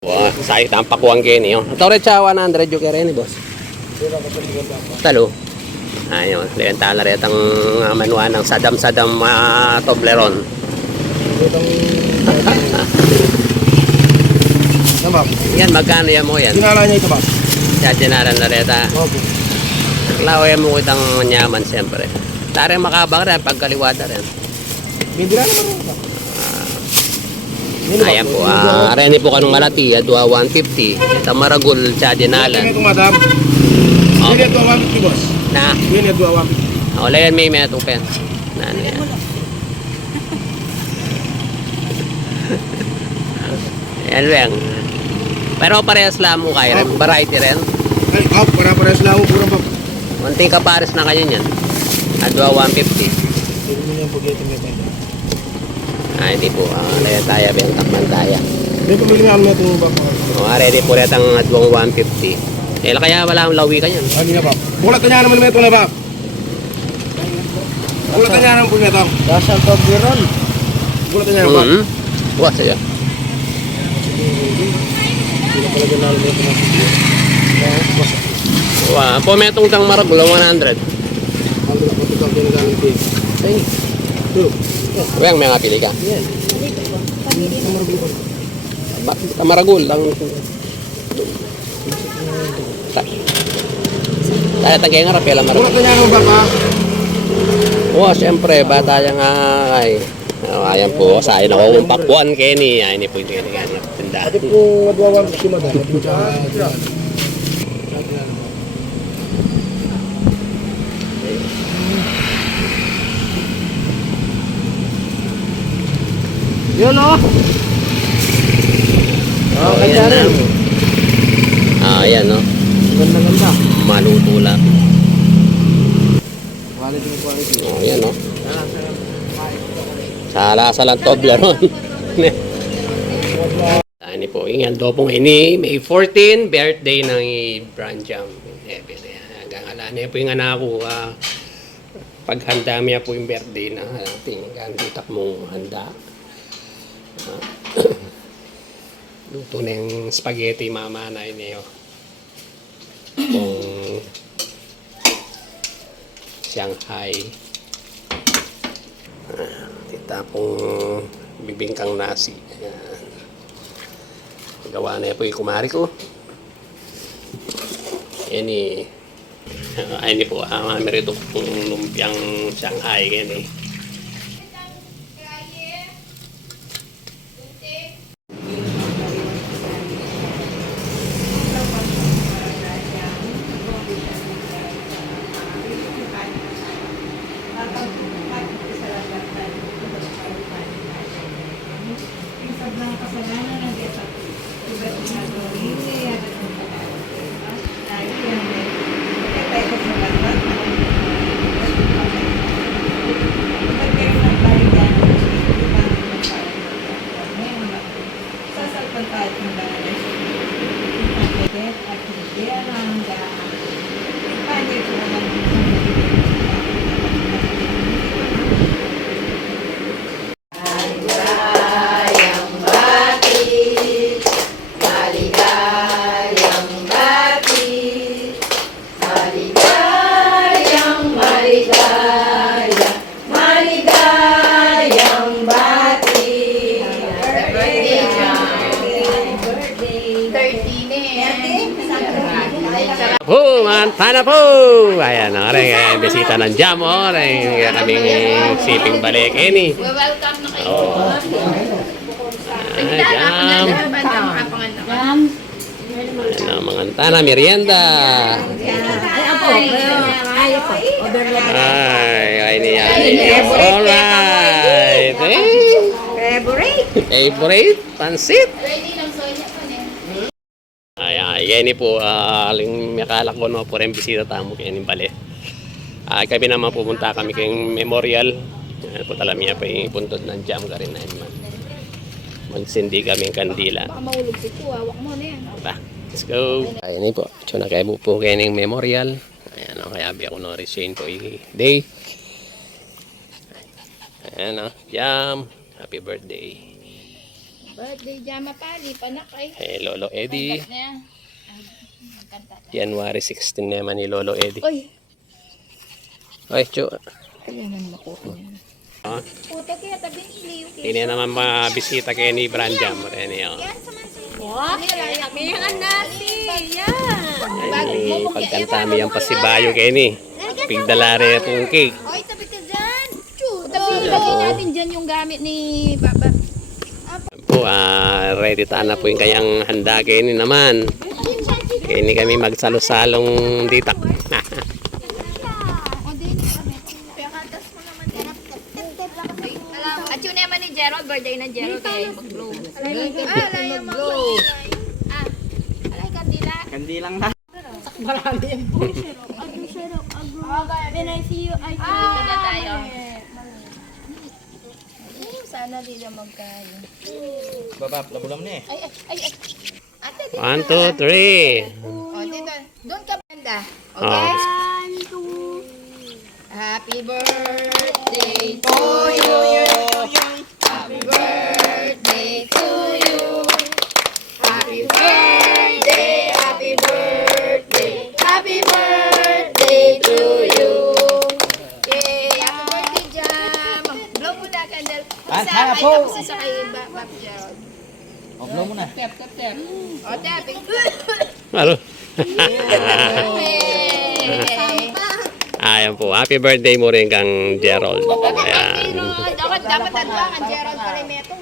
Wah, saya tampak uang gini oh. Tore cawa na 100 yung kere ni boss. Talo. Ayun, liyan tala rin ang manuan ng sadam-sadam Toblerone. Yan, magkano yan mo yan? Dinala niya ito ba? Yan, dinaran na rin. Opo. Laway mo kitang manyaman siyempre. Tare makabang rin, pagkaliwata rin. May dinala naman rin. Ayan po, reni po kanong malati, adwa 150. Ito maragul, siya dinalan. Ito madam. Oh. Yun ito 150 boss. Na, Yun ito 150. wala yan may itong pen. Na, ano yan. Yan lang. Pero parehas lang mo kayo rin, variety rin. Ay, para-parehas lang ako kurang pa. Munting kapares na kayo niyan. Adwa 150. Hindi mo yung pagkita may benta. Hindi po, layan tayo, bentak man tayo. May pamili nga ano ito ba? Ready po rin ang adwang 150. Kaya wala ang lawi ka yan. Hindi na ba? Bulat na naman ito na ba? Bulat na naman po ito. Dasal Toblerone. Bulat na naman ba? Bukas sa'yo. Hindi na pala ganalo ito na. Po may itong tang maragul, 100. Ang dala ko ito ang pinagaling pig. Ay, Ito. Kaya may nga pili ka. yan. Maragul lang. Tayo tagay nga rapela maragul. Bulat na naman ba pa? Siyempre, bata yung ay. Ayan po, sa akin ako kung pakwan Kenny. Ayan po yung tinda. Ate po adwa 150 madam. Yun o. Oh, kaya rin. Ayan no. Ganda-ganda. Maluto lang. Quality. Ayan no. Sa lasa lang Toblerone. Ano po, ingan do pong ini May 14, birthday ng Brand Jam. Hanggang ala na po yung anak ko. Paghanda niya po yung birthday na ating ganditak mong handa. Luto na yung spaghetti mama na iniyo. Kung Shanghai. Tita pong bibingkang nasi. Ayan. Gawa na po yung kumari ko. Yan ay po, merito pong lumpiang Shanghai. Yan po, mantana po! Ayan, rin, bisita ng Jam, rin, kaming shipping balik, ini. Welcome na kayo. Jam. Jam. Ayan, mga antana, merienda. Ay, niya. Alright. Favorite, pansit. Ready lang so niya pa niya. Yan po, aling makalak ko no, po rin bisita tamo kayo ng bali. Kami naman pupunta kami kayong memorial. Po talamiya pa yung puntod ng Jam ka rin na yun man. Magsindi kami ng kandila. Baka mahulog si Kuya, wak mo na yan. Ba, let's go. Ayan po, so nakaibo po kayo ng memorial. Ayan o, kaya biya ko no, resign po yung day. Ayan o, Jam, happy birthday. Birthday Jama Pali, panak ay. Lolo Eddie. Kanta na yan. Kanta. January 16 naman ni Lolo Eddie. Uy! Ay, Chu. Kaya naman makuha niya. Ah, Puta kaya tabi niliw. hindi na naman mabisita kay ni Branjam. Yan, yan. Yan sa mansa. What? May nasi. Yan. Ay, pagkanta mo yan pa si Bayo kay ni. Pigdalari itong cake. Oy, tabi ka dyan. Tabi natin dyan yung gamit ni Baba. Po, ready na po yung kayang handa kay ni naman. Kaya ni kami magsalo-salong ditak. O din. Pekatas mo naman din. At yun naman ni Gerald, birthday na Gerald, kaya mag-blow. Alay mag-blow. Alay kandila. Kandilang na. When I see you, I see you. Na tayo. Sana di na magkano. Babab, labulam na eh. Ay. Ate, dito. 1, 2, 3. O, dito. Doon ka banda. Oh. Okay? Happy birthday to you. Happy birthday to you. Happy birthday, happy birthday, happy birthday to you. Okay, happy birthday, Jam. Blow mo na, candle. Sana Ay, po. tapos sa kay Bab Jam. O, blow mo na. O, tabi. Ano? Hey! Ayan po. Happy birthday mo rin kang Gerald. Happy Ayan. birthday, Rod. Dapat adwangan, Gerald Parimeto.